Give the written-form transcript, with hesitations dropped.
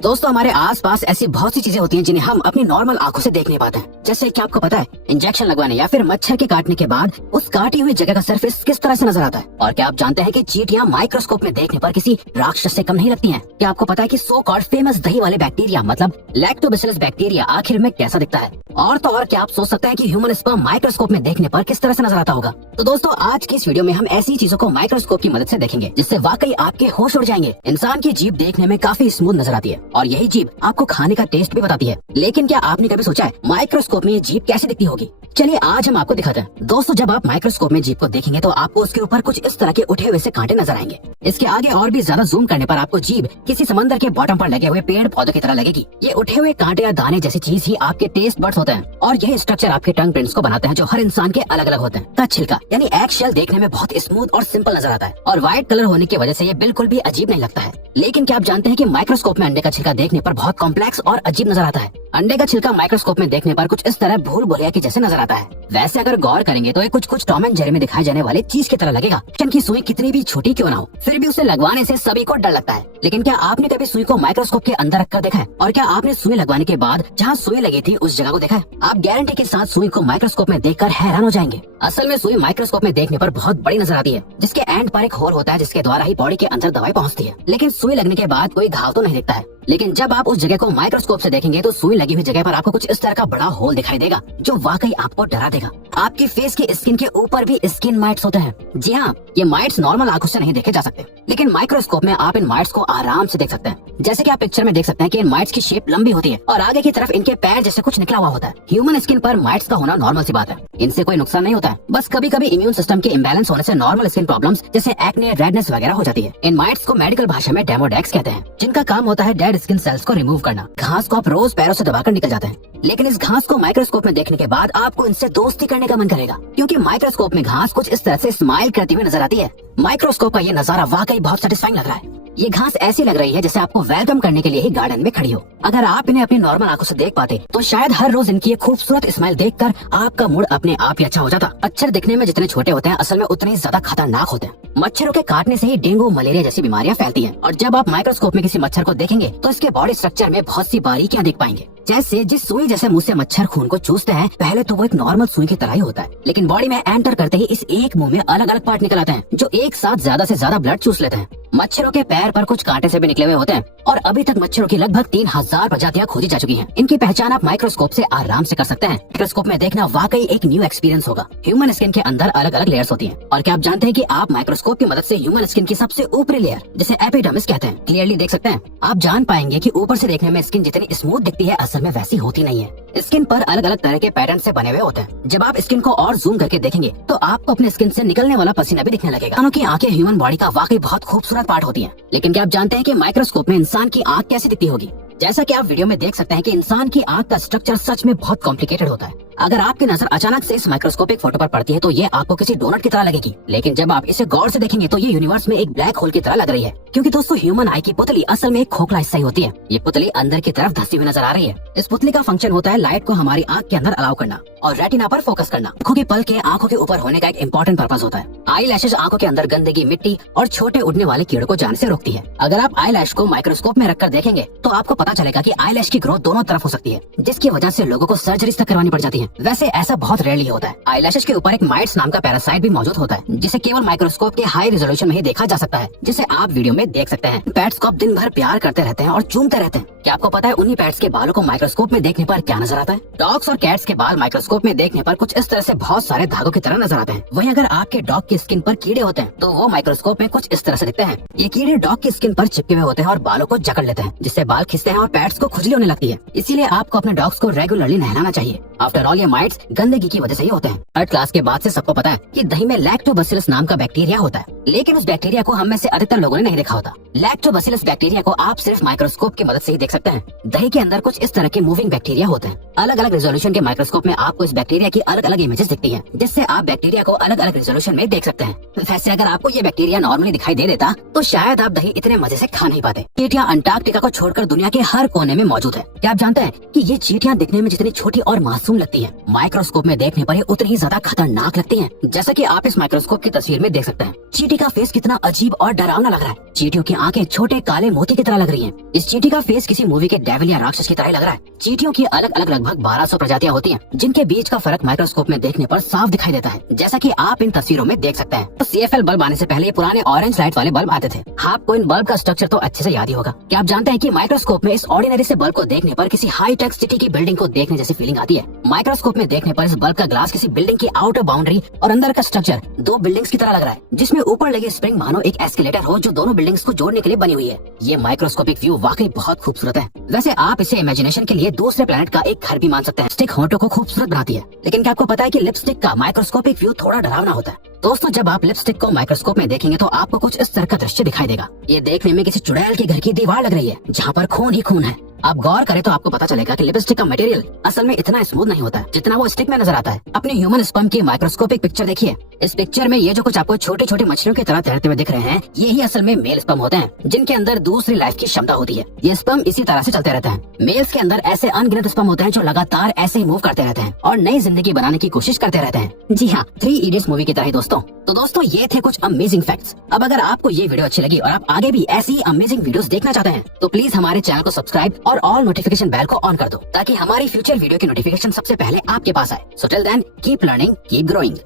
दोस्तों हमारे आसपास ऐसी बहुत सी चीजें होती हैं जिन्हें हम अपनी नॉर्मल आंखों से देख नहीं पाते हैं। जैसे कि आपको पता है, इंजेक्शन लगवाने या फिर मच्छर के काटने के बाद उस काटी हुई जगह का सरफेस किस तरह से नजर आता है। और क्या आप जानते हैं कि चींटियां माइक्रोस्कोप में देखने पर किसी राक्षस से कम नहीं लगती हैं? क्या आपको पता है कि सो कॉल्ड फेमस दही वाले बैक्टीरिया मतलब लैक्टोबैसिलस बैक्टीरिया आखिर में कैसा दिखता है? और तो और क्या आप सोच सकते हैं कि ह्यूमन स्पर्म माइक्रोस्कोप में देखने पर किस तरह से नजर आता होगा? तो दोस्तों आज की इस वीडियो में हम ऐसी चीजों को माइक्रोस्कोप की मदद से देखेंगे जिससे वाकई आपके होश उड़ जाएंगे। इंसान की जीभ देखने में काफी स्मूथ नजर आती है और यही जीभ आपको खाने का टेस्ट भी बताती है। लेकिन क्या आपने कभी सोचा है माइक्रोस्कोप में ये जीभ कैसे दिखती होगी? चलिए आज हम आपको दिखाते हैं। दोस्तों जब आप माइक्रोस्कोप में जीभ को देखेंगे तो आपको उसके ऊपर कुछ इस तरह के उठे हुए से कांटे नजर आएंगे। इसके आगे और भी ज्यादा जूम करने पर आपको जीभ किसी समंदर के बॉटम पर लगे हुए पेड़ पौधों की तरह लगेगी। ये उठे हुए कांटे या दाने जैसी चीज ही आपके टेस्ट बड्स होते हैं और यही स्ट्रक्चर आपके टंग प्रिंट्स को बनाते हैं जो हर इंसान के अलग अलग होते हैं। का छिलका यानी एग शेल देखने में बहुत स्मूथ और सिंपल नजर आता है और व्हाइट कलर होने की वजह से ये बिल्कुल भी अजीब नहीं लगता है। लेकिन क्या आप जानते हैं कि माइक्रोस्कोप में अंडे का छिलका देखने पर बहुत कॉम्प्लेक्स और अजीब नजर आता है। अंडे का छिलका माइक्रोस्कोप में देखने पर कुछ इस तरह भूल भुलैया की जैसे नजर आता है। वैसे अगर गौर करेंगे तो ये कुछ टॉम एंड जेरी में दिखाए जाने वाले चीज की तरह लगेगा। की सुई कितनी भी छोटी क्यों ना हो फिर भी उसे लगवाने से सभी को डर लगता है। लेकिन क्या आपने कभी सुई को माइक्रोस्कोप के अंदर रखकर देखा है? और क्या आपने सुई लगवाने के बाद जहाँ सुई लगी थी उस जगह को देखा है? आप गारंटी के साथ सुई को माइक्रोस्कोप में देखकर हैरान हो जाएंगे। असल में सुई माइक्रोस्कोप में देखने पर बहुत बड़ी नजर आती है जिसके एंड पर एक होल होता है जिसके द्वारा ही बॉडी के अंदर दवाई पहुँचती है। लेकिन सुई लगने के बाद कोई घाव तो नहीं दिखता है। लेकिन जब आप उस जगह को माइक्रोस्कोप से देखेंगे तो सुई लगी हुई जगह पर आपको कुछ इस तरह का बड़ा होल दिखाई देगा जो वाकई आपको डरा देगा। आपकी फेस की स्किन के ऊपर भी स्किन माइट्स होते हैं। जी हाँ, ये माइट्स नॉर्मल आंखों से नहीं देखे जा सकते, लेकिन माइक्रोस्कोप में आप इन माइट्स को आराम से देख सकते हैं। जैसे कि आप पिक्चर में देख सकते हैं कि इन माइट्स की शेप लंबी होती है और आगे की तरफ इनके पैर जैसे कुछ निकला हुआ होता है। ह्यूमन स्किन पर माइट्स का होना नॉर्मल सी बात है, इनसे कोई नुकसान नहीं होता है। बस कभी कभी इम्यून सिस्टम के इम्बैलेंस होने से नॉर्मल स्किन प्रॉब्लम्स जैसे एक्ने, रेडनेस वगैरह हो जाती है। इन माइट्स को मेडिकल भाषा में डेमोडेक्स कहते हैं, जिनका काम होता है डेड स्किन सेल्स को रिमूव करना। घास को आप रोज पैरों से दबाकर निकल जाते हैं, लेकिन इस घास को माइक्रोस्कोप में देखने के बाद आपको इनसे दोस्ती करने का मन करेगा, क्योंकि माइक्रोस्कोप में घास कुछ इस तरह से स्माइल करती हुई नजर आती है। माइक्रोस्कोप का ये नजारा वाकई बहुत सेटिस्फाइंग लग रहा है। ये घास ऐसी लग रही है जैसे आपको वेलकम करने के लिए ही गार्डन में खड़ी हो। अगर आप इन्हें अपनी नॉर्मल आंखों से देख पाते तो शायद हर रोज इनकी ये खूबसूरत स्माइल देखकर आपका मूड अपने आप ही अच्छा हो जाता। मच्छर दिखने में जितने छोटे होते हैं असल में उतने ही ज्यादा खतरनाक होते हैं। मच्छरों के काटने से ही डेंगू, मलेरिया जैसी बीमारियां फैलती हैं। और जब आप माइक्रोस्कोप में किसी मच्छर को देखेंगे तो इसके बॉडी स्ट्रक्चर में बहुत सी बारीकियां देख पाएंगे। जैसे जिस सुई जैसे मुंह से मच्छर खून को चूसते हैं पहले तो वो एक नॉर्मल सुई की तरह ही होता है, लेकिन बॉडी में एंटर करते ही इस एक मुंह में अलग अलग पार्ट निकल आते हैं जो एक साथ ज्यादा से ज्यादा ब्लड चूस लेते हैं। मच्छरों के पैर पर कुछ कांटे से भी निकले हुए होते हैं और अभी तक मच्छरों की लगभग 3000 प्रजातियां खोजी जा चुकी हैं। इनकी पहचान आप माइक्रोस्कोप से आराम से कर सकते हैं। माइक्रोस्कोप में देखना वाकई एक न्यू एक्सपीरियंस होगा। ह्यूमन स्किन के अंदर अलग अलग लेयर्स होती हैं और क्या आप जानते हैं कि आप माइक्रोस्कोप की मदद से ह्यूमन स्किन की सबसे ऊपरी लेयर जिसे एपिडर्मिस कहते हैं क्लियरली देख सकते हैं। आप जान पाएंगे कि ऊपर से देखने में स्किन जितनी स्मूथ दिखती है असल में वैसी होती नहीं है। स्किन पर अलग अलग तरह के पैटर्न से बने हुए होते हैं। जब आप स्किन को और जूम करके देखेंगे तो आपको अपने स्किन से निकलने वाला पसीना भी दिखने लगेगा। दोनों की आंखें ह्यूमन बॉडी का वाकई बहुत खूबसूरत पार्ट होती हैं। लेकिन क्या आप जानते हैं कि माइक्रोस्कोप में इंसान की आंख कैसी दिखती होगी? जैसा कि आप वीडियो में देख सकते हैं कि इंसान की आंख का स्ट्रक्चर सच में बहुत कॉम्प्लिकेटेड होता है। अगर आपकी नजर अचानक से इस माइक्रोस्कोपिक फोटो पर पड़ती है तो ये आपको किसी डोनट की तरह लगेगी, लेकिन जब आप इसे गौर से देखेंगे तो ये यूनिवर्स में एक ब्लैक होल की तरह लग रही है। क्योंकि दोस्तों ह्यूमन आई की पुतली असल में एक खोखला हिस्सा ही होती है। ये पुतली अंदर की तरफ धंसी हुई नजर आ रही है। इस पुतली का फंक्शन होता है लाइट को हमारी आंख के अंदर अलाउ करना और रेटिना पर फोकस करना। आंखों के पल के आंखों के ऊपर होने का एक इम्पोर्टेंट पर्पज होता है। आई लैशेज आंखों के अंदर गंदगी, मिट्टी और छोटे उड़ने वाले कीड़ों को जाने से रोकती है। अगर आप आई लैश को माइक्रोस्कोप में रखकर देखेंगे तो आपको पता चलेगा कि आई लैश की ग्रोथ दोनों तरफ हो सकती है, जिसकी वजह से लोगों को सर्जरीज तक करवानी पड़ जाती है। वैसे ऐसा बहुत रेयरली होता है। आईलैशेस के ऊपर एक माइट्स नाम का पैरासाइट भी मौजूद होता है जिसे केवल माइक्रोस्कोप के हाई रेजोल्यूशन में ही देखा जा सकता है, जिसे आप वीडियो में देख सकते हैं। पेट्स को आप दिन भर प्यार करते रहते हैं और चूमते रहते हैं। क्या आपको पता है उन्हीं पेट्स के बालों को माइक्रोस्कोप में देखने पर क्या नजर आता है? डॉग्स और कैट्स के बाल माइक्रोस्कोप में देखने पर कुछ इस तरह से बहुत सारे धागों की तरह नजर आते हैं। वहीं अगर आपके डॉग की स्किन पर कीड़े होते हैं तो वो माइक्रोस्कोप में कुछ इस तरह से दिखते हैं। ये कीड़े डॉग की स्किन पर चिपके हुए होते हैं और बालों को जकड़ लेते हैं, जिससे बाल खिंचते हैं और पेट्स को खुजली होने लगती है। इसीलिए आपको अपने डॉग्स को रेगुलरली नहलाना चाहिए। आफ्टर ऑल ये माइट्स गंदगी की वजह से ही होते हैं। थर्ड क्लास के बाद से सबको पता है कि दही में लैक्टोबैसिलस नाम का बैक्टीरिया होता है, लेकिन उस बैक्टीरिया को हम में से अधिकतर लोगों ने नहीं देखा होता। लैक्टोबैसिलस बैक्टीरिया को आप सिर्फ माइक्रोस्कोप की मदद से ही देख सकते हैं। दही के अंदर कुछ इस तरह के मूविंग बैक्टीरिया होते हैं। अलग अलग रेजोल्यूशन के माइक्रोस्कोप में आपको इस बैक्टीरिया की अलग अलग इमेजेस दिखती हैं, जिससे आप बैक्टीरिया को अलग अलग रेजोल्यूशन में देख सकते हैं। वैसे अगर आपको ये बैक्टीरिया नॉर्मली दिखाई दे देता तो शायद आप दही इतने मजे से खा नहीं पाते। चींटियां अंटार्कटिका को छोड़कर दुनिया के हर कोने में मौजूद है। क्या आप जानते हैं कि ये चींटियां दिखने में जितनी छोटी और मासूम लगती हैं, माइक्रोस्कोप में देखने पर ये उतनी ही ज्यादा खतरनाक लगती हैं। जैसा कि आप इस माइक्रोस्कोप की तस्वीर में देख सकते हैं, चींटी का फेस कितना अजीब और डरावना लग रहा है। चींटियों की आंखें छोटे काले मोती की तरह लग रही हैं। इस चींटी का फेस किसी मूवी के डेविल या राक्षस की तरह लग रहा है। चींटियों की अलग अलग लगभग 1200 प्रजातियां होती हैं, जिनके बीच का फर्क माइक्रोस्कोप में देखने पर साफ दिखाई देता है, जैसा कि आप इन तस्वीरों में देख सकते हैं। तो CFL बल्ब आने से पहले पुराने ऑरेंज लाइट वाले बल्ब आते थे। आपको इन बल्ब का स्ट्रक्चर तो अच्छे से याद ही होगा। क्या आप जानते हैं कि माइक्रोस्कोप में इस ऑर्डिनरी से बल्ब को देखने पर किसी हाई टेक सिटी की बिल्डिंग को देखने जैसी फीलिंग आती है। माइक्रोस्कोप में देखने पर इस बल्ब का ग्लास किसी बिल्डिंग की आउटर बाउंड्री और अंदर का स्ट्रक्चर दो बिल्डिंग्स की तरह लग रहा है, जिसमें ऊपर लगी स्प्रिंग मानो एक एस्केलेटर हो जो दोनों बिल्डिंग्स को जोड़ने के लिए बनी हुई है। ये माइक्रोस्कोपिक व्यू वाकई बहुत खूबसूरत है। वैसे आप इसे इमेजिनेशन के लिए दूसरे प्लेनेट का एक घर भी मान सकते हैं। स्टिक होंठों को खूबसूरत बनाती है, लेकिन क्या आपको पता है कि लिपस्टिक का माइक्रोस्कोपिक व्यू थोड़ा डरावना होता है। दोस्तों, जब आप लिपस्टिक को माइक्रोस्कोप में देखेंगे तो आपको कुछ इस तरह का दृश्य दिखाई देगा। ये देखने में किसी चुड़ैल के घर की दीवार लग रही है, जहाँ पर खून ही खून है। आप गौर करें तो आपको पता चलेगा कि लिपस्टिक का मटेरियल असल में इतना स्मूथ नहीं होता है जितना वो स्टिक में नजर आता है। अपने ह्यूमन स्पर्म की माइक्रोस्कोपिक पिक्चर देखिए। इस पिक्चर में ये जो कुछ आपको छोटे छोटे मछलियों की तरह तैरते हुए दिख रहे हैं, ये ही असल में मेल स्पर्म होते हैं, जिनके अंदर दूसरी लाइफ की क्षमता होती है। ये स्पर्म इसी तरह से चलते रहते हैं। मेल्स के अंदर ऐसे अनगिनत स्पर्म होते हैं जो लगातार ऐसे ही मूव करते रहते हैं और नई जिंदगी बनाने की कोशिश करते रहते हैं। जी हाँ, 3 इडियट्स मूवी की तरह ही दोस्तों। तो दोस्तों, ये थे कुछ अमेजिंग फैक्ट्स। अब अगर आपको ये वीडियो अच्छी लगी और आप आगे भी ऐसी ही अमेजिंग वीडियोस देखना चाहते हैं, तो प्लीज हमारे चैनल को सब्सक्राइब और ऑल नोटिफिकेशन बेल को ऑन कर दो, ताकि हमारी फ्यूचर वीडियो की नोटिफिकेशन सबसे पहले आपके पास आए। So till then, keep learning, keep growing.